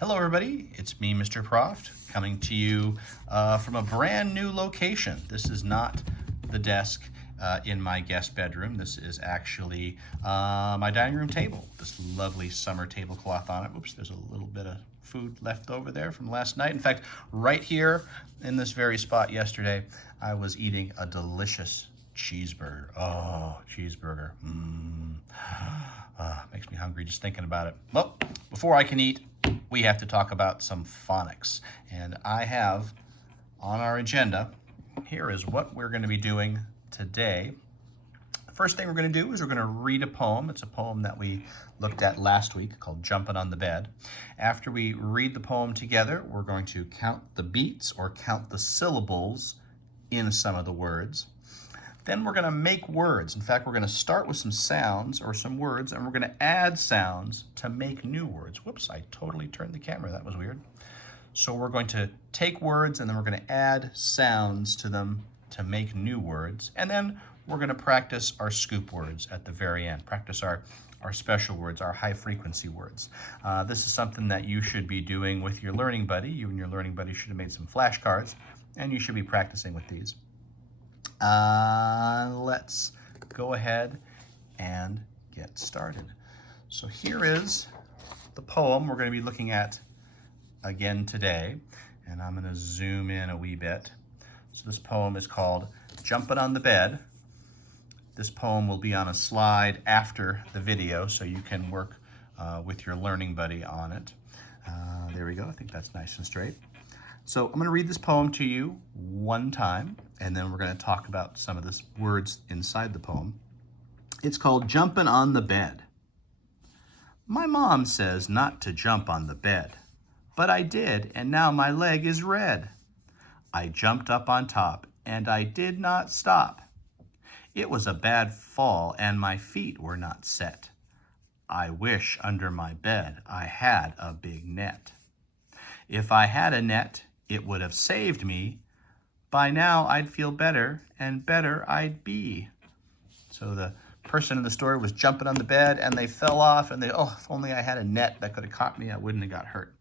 Hello everybody, it's me, Mr. Proft, coming to you from a brand new location. This is not the desk in my guest bedroom. This is actually my dining room table. This lovely summer tablecloth on it. Oops, there's a little bit of food left over there from last night. In fact, right here in this very spot yesterday, I was eating a delicious cheeseburger. Oh, cheeseburger. Makes me hungry just thinking about it. Well, before I can eat, we have to talk about some phonics. And I have on our agenda, here is what we're going to be doing today. The first thing we're going to do is we're going to read a poem. It's a poem that we looked at last week called Jumping on the Bed. After we read the poem together, we're going to count the beats or count the syllables in some of the words. Then we're going to make words. In fact, we're going to start with some sounds or some words, and we're going to add sounds to make new words. Whoops, I totally turned the camera. That was weird. So we're going to take words, and then we're going to add sounds to them to make new words. And then we're going to practice our scoop words at the very end, practice our special words, our high-frequency words. This is something that you should be doing with your learning buddy. You and your learning buddy should have made some flashcards, and you should be practicing with these. Let's go ahead and get started. So here is the poem we're going to be looking at again today, and I'm going to zoom in a wee bit. So this poem is called Jumping on the Bed. This poem will be on a slide after the video, so you can work with your learning buddy on it. There we go. I think that's nice and straight. So I'm going to read this poem to you one time, and then we're going to talk about some of the words inside the poem. It's called Jumping on the Bed. My mom says not to jump on the bed, but I did, and now my leg is red. I jumped up on top, and I did not stop. It was a bad fall, and my feet were not set. I wish under my bed I had a big net. If I had a net, it would have saved me. By now, I'd feel better, and better I'd be. So the person in the story was jumping on the bed, and they fell off, and oh, if only I had a net that could have caught me, I wouldn't have got hurt.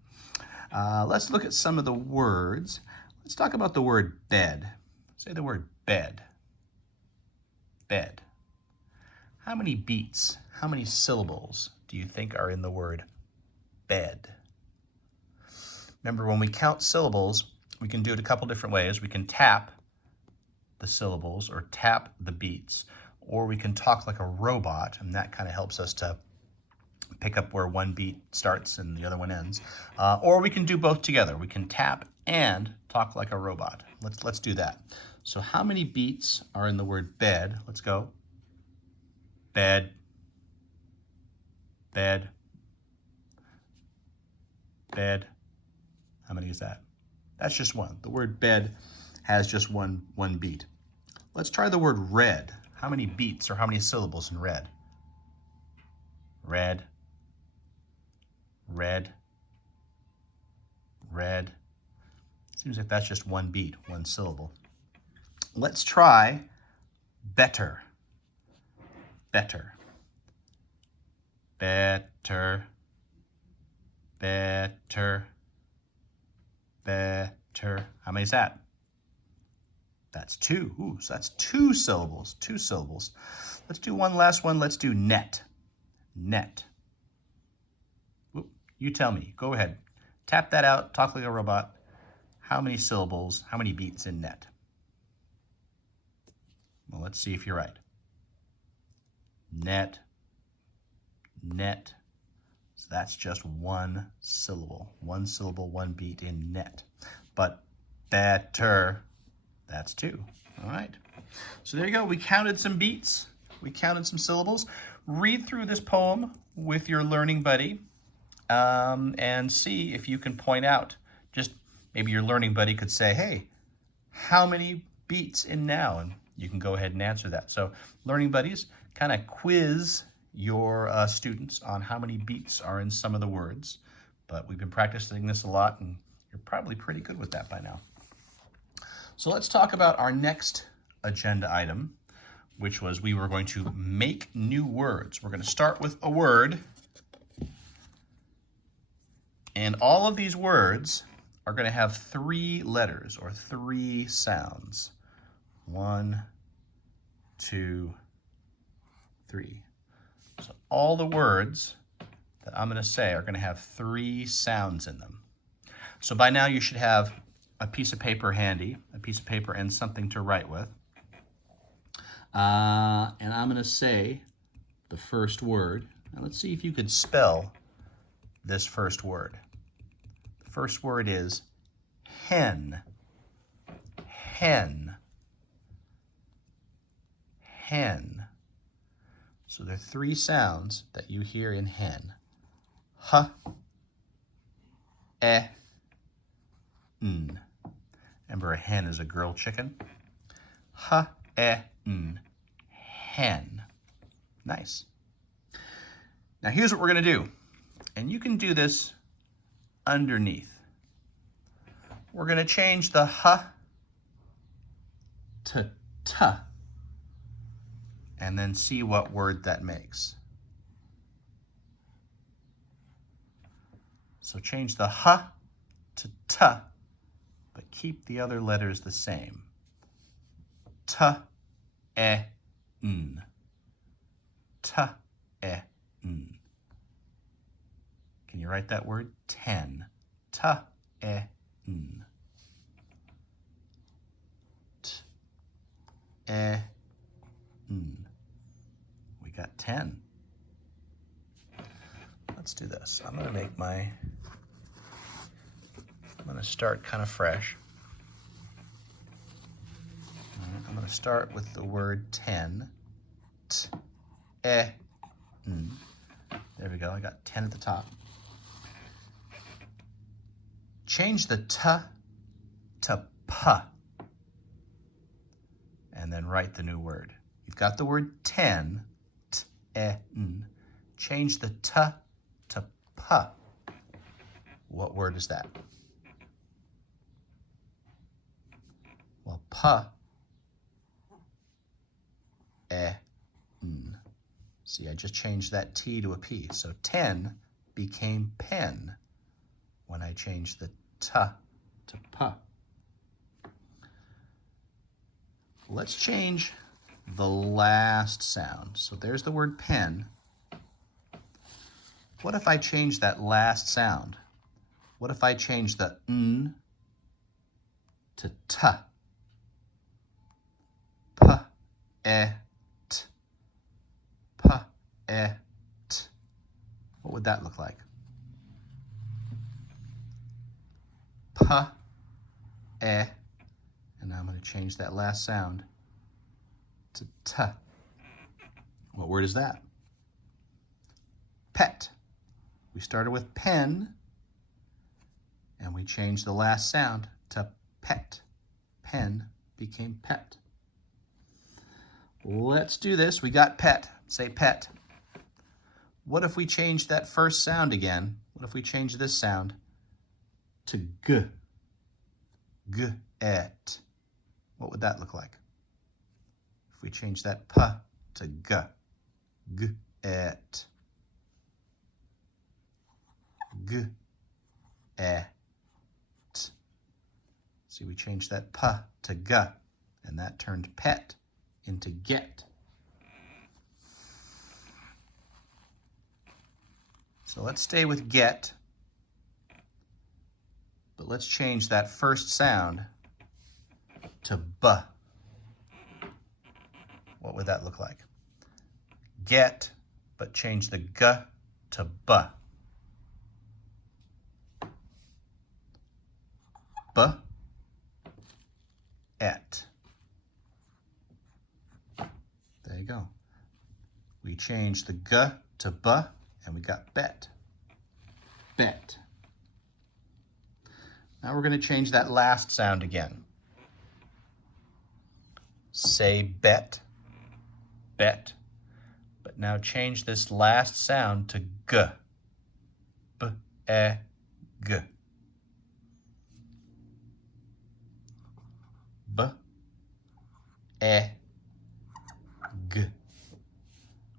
Let's look at some of the words. Let's talk about the word bed. Say the word bed. Bed. How many beats, how many syllables do you think are in the word bed? Remember, when we count syllables, we can do it a couple different ways. We can tap the syllables or tap the beats, or we can talk like a robot, and that kind of helps us to pick up where one beat starts and the other one ends. Or we can do both together. We can tap and talk like a robot. Let's do that. So how many beats are in the word bed? Let's go. Bed, bed, bed. How many is that? That's just one. The word bed has just one beat. Let's try the word red. How many beats or how many syllables in red? Red, red, red. Seems like that's just one beat, one syllable. Let's try better. Better. Better. Better. Better. How many is that? That's two. Ooh, so that's two syllables. Two syllables. Let's do one last one. Let's do net. Net. Ooh, you tell me. Go ahead. Tap that out. Talk like a robot. How many syllables, how many beats in net? Well, let's see if you're right. Net. Net. So that's just one syllable. One syllable, one beat in net. But better, that's two. All right. So there you go. We counted some beats. We counted some syllables. Read through this poem with your learning buddy and see if you can point out. Just maybe your learning buddy could say, hey, how many beats in now? And you can go ahead and answer that. So learning buddies kind of quiz your students on how many beats are in some of the words. But we've been practicing this a lot, and you're probably pretty good with that by now. So let's talk about our next agenda item, which was we were going to make new words. We're going to start with a word, And all of these words are going to have 3 letters or 3 sounds. 1, 2, 3. So all the words that I'm going to say are going to have 3 sounds in them. So by now you should have a piece of paper handy, a piece of paper and something to write with. And I'm going to say the first word. Now let's see if you could spell this first word. The first word is hen. Hen. Hen. So there are 3 sounds that you hear in hen. H, e, n. Remember, a hen is a girl chicken. H, e, n. Hen. Nice. Now here's what we're going to do. And you can do this underneath. We're going to change the h to t. And then see what word that makes. So change the h to t, but keep the other letters the same. T, e, n. T, e, n. Can you write that word? 10. T, e, n. T, e, n. We got 10. Let's do this. I'm going to start kind of fresh. I'm going to start with the word 10. T, e, n. There we go. I got 10 at the top. Change the t to p. And then write the new word. You've got the word 10. T, e, n. Change the t to p. What word is that? Well, p, e, n. See, I just changed that T to a P. So 10 became pen when I changed the T to P. Let's change the last sound. So there's the word pen. What if I change that last sound? What if I change the N to T? P, E, T. P, E, T. What would that look like? P, E, and now I'm going to change that last sound to T. What word is that? Pet. We started with pen, and we changed the last sound to pet. Pen became pet. Let's do this. We got pet. Say pet. What if we change that first sound again? What if we change this sound to g? G-et. What would that look like? If we change that p to g. G-et. G-et. See, we changed that p to g, and that turned pet into get. So let's stay with get, but let's change that first sound to b. What would that look like? Get, but change the g to b. B, et. There you go. We changed the g to b, and we got bet. Bet. Now we're going to change that last sound again. Say bet, bet. But now change this last sound to g. B-e-g. B-e-g.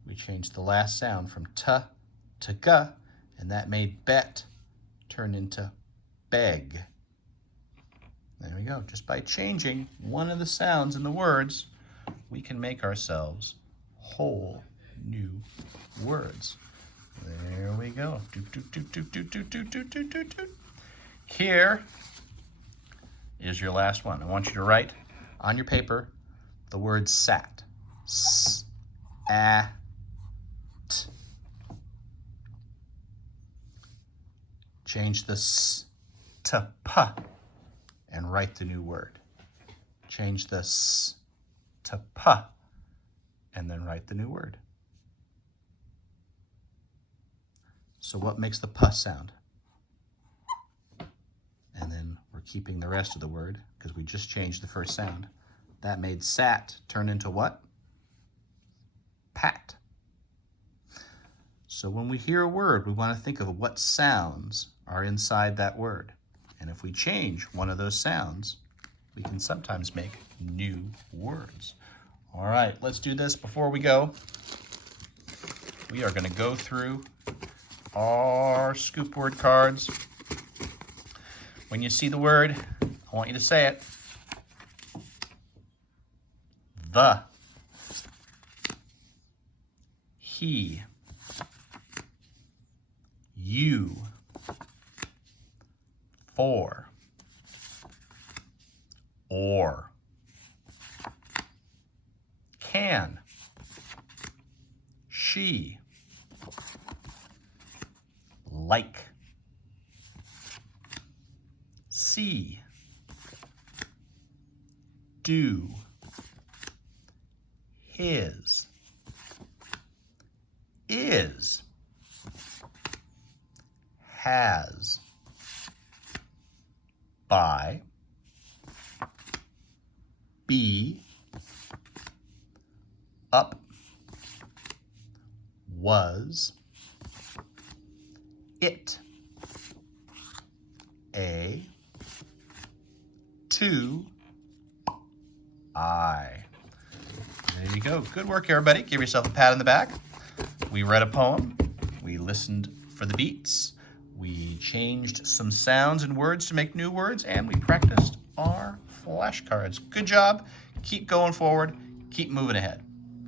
We changed the last sound from t to g, and that made bet turn into beg. There we go. Just by changing one of the sounds in the words, we can make ourselves whole new words. There we go. Doot, doot, doot, doot, doot, doot, doot, doot, doot, doot, doot. Here is your last one. I want you to write on your paper the word sat. S, a, t. Change the s to p and write the new word. Change the s to p and then write the new word. So what makes the p sound? And then we're keeping the rest of the word because we just changed the first sound. That made sat turn into what? Pat. So when we hear a word, we want to think of what sounds are inside that word. And if we change one of those sounds, we can sometimes make new words. All right, let's do this. Before we go, we are going to go through our scoop word cards. When you see the word, I want you to say it. The, he, you, for, or, can, she, like, see, do, his, is, has, by, be, up, was, it, a, to, I. There you go. Good work, everybody. Give yourself a pat on the back. We read a poem. We listened for the beats. We changed some sounds and words to make new words, and we practiced our flashcards. Good job. Keep going forward. Keep moving ahead.